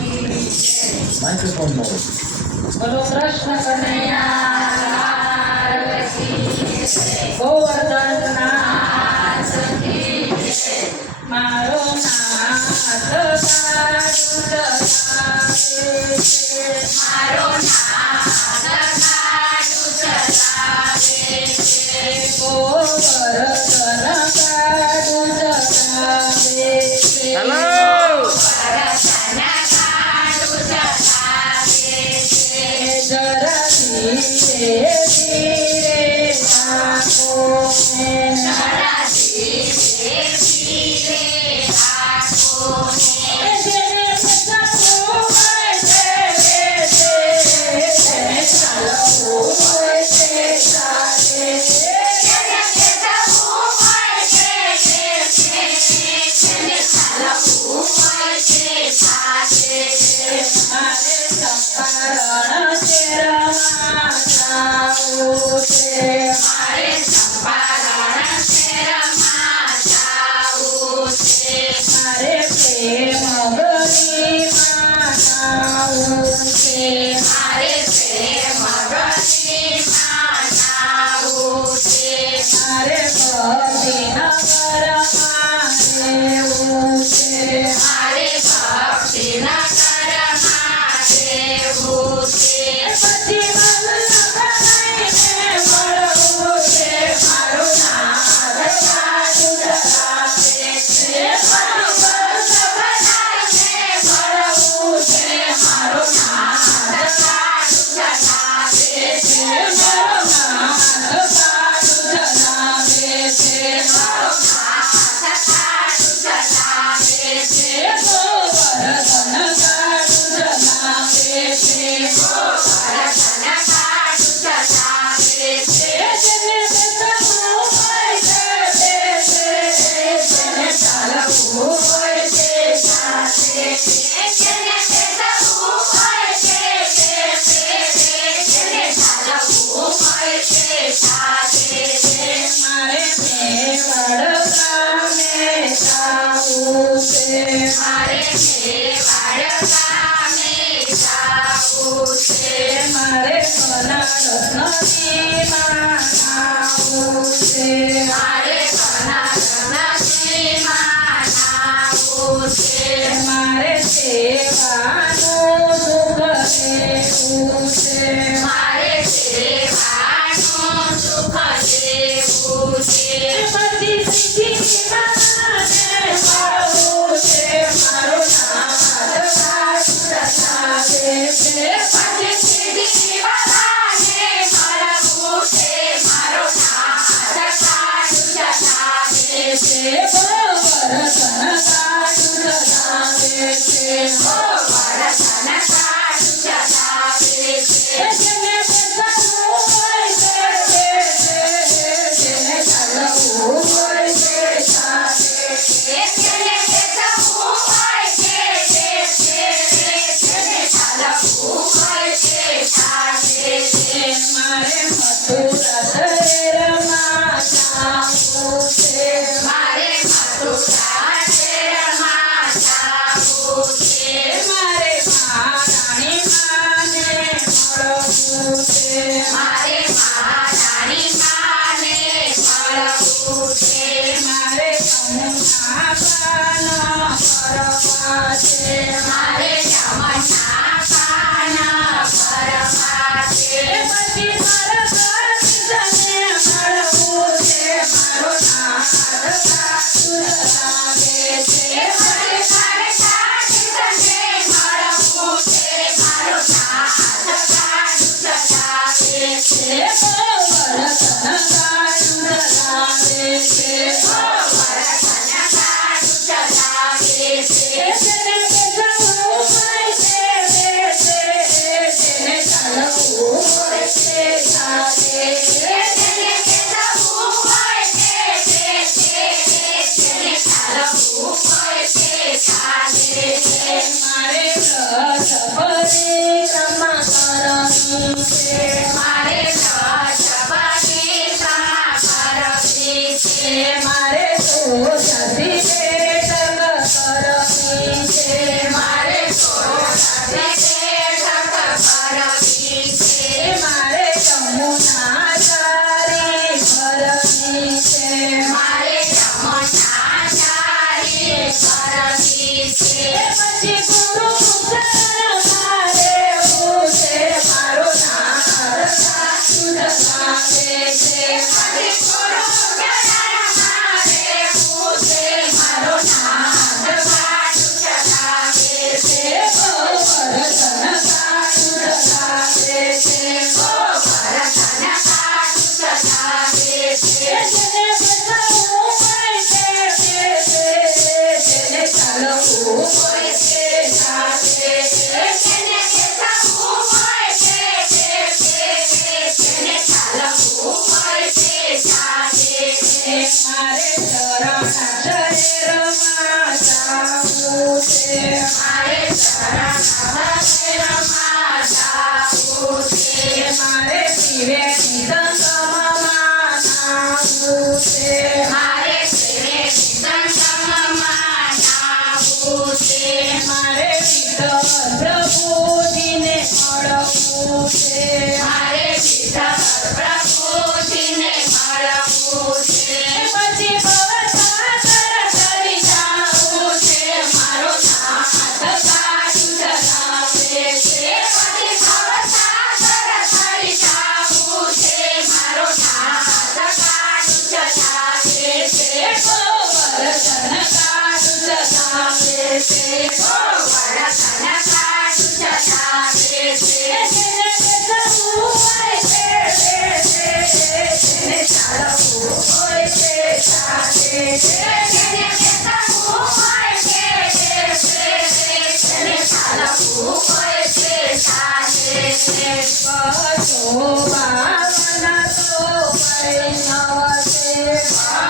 microphone નો બોલો કૃષ્ણ કનૈયા ગોવર્ધન નાથ મારો નાથ સાધુ ચલાવે મારો નાથ સાધુ ચલાવે ગોવર્ધન સાધુ ચલાવે હેલો ધીરે ધીરે રાખો જરા ધીરે ધીરે રાખો જેને ચાલવું હોય જેને ચાલવું હોય તે ચાલે જેને ચાલવું હોય જેને ચાલવું હોય તે ચાલે મારે સંપારણ શેરમાં જાવું છે મારે સંપારણ શેરમાં જાવું છે મારે પ્રેમ ગરીમાં જાવું છે મારે પ્રેમ ગરીમાં જાવું છે મારે ભક્તિનગરમાં રહેવું છે મારે ભક્તિનગરમાં રહેવું છે પછી વલ્લભરાયને મળવું છે મારું નાથ સાધુ ચલાવે છે મારું વલ્લભરાયને મળવું છે મારું નાથ સાધુ ચલાવે છે મારું નાથ સાધુ ચલાવે છે મારું નાથ સાધુ ચલાવે છે ગોવર્ધન સાધુ ચલાવે છે ગોવર્ધન સાધુ ચલાવે છે જેને ચાલવું હોય તે જેને ચાલવું હોય તે ચાલે જેને ચાલવું હોય તે જેને ચાલવું હોય તે ચાલે મારે મેવાડ ગામે જાવું છે મારે મેવાડ ગામે જાવું છે મારે બનારસ નદીમાં નાવું છે મારે બનારસ નદીમાં નાવું છે મારે સેવાનું સુખ લેવું છે મારે સેવાનું સુખ લેવું છે પછી સીધી મળવું છે મારું નાથ સાધુ ચલાવે છે પછી સીધી મળવું છે મારું નાથ સાધુ ચલાવે છે ગોવર્ધન સાધુ ચલાવે છે ગોવર્ધન મારે ત્રિવેણી સંગમમાં નાવું છે મારે વિઠ્ઠલ પ્રભુજીને મળવું છે પછી ભવસાગર તરી જાવું છે મારો નાથ કાઢું ચલાવે છે ગોવર્ધન કાઢું ચલાવે છે જેને બેસવું હોય તે બેસે છે જેને ચાલવું હોય તે ચાલે છે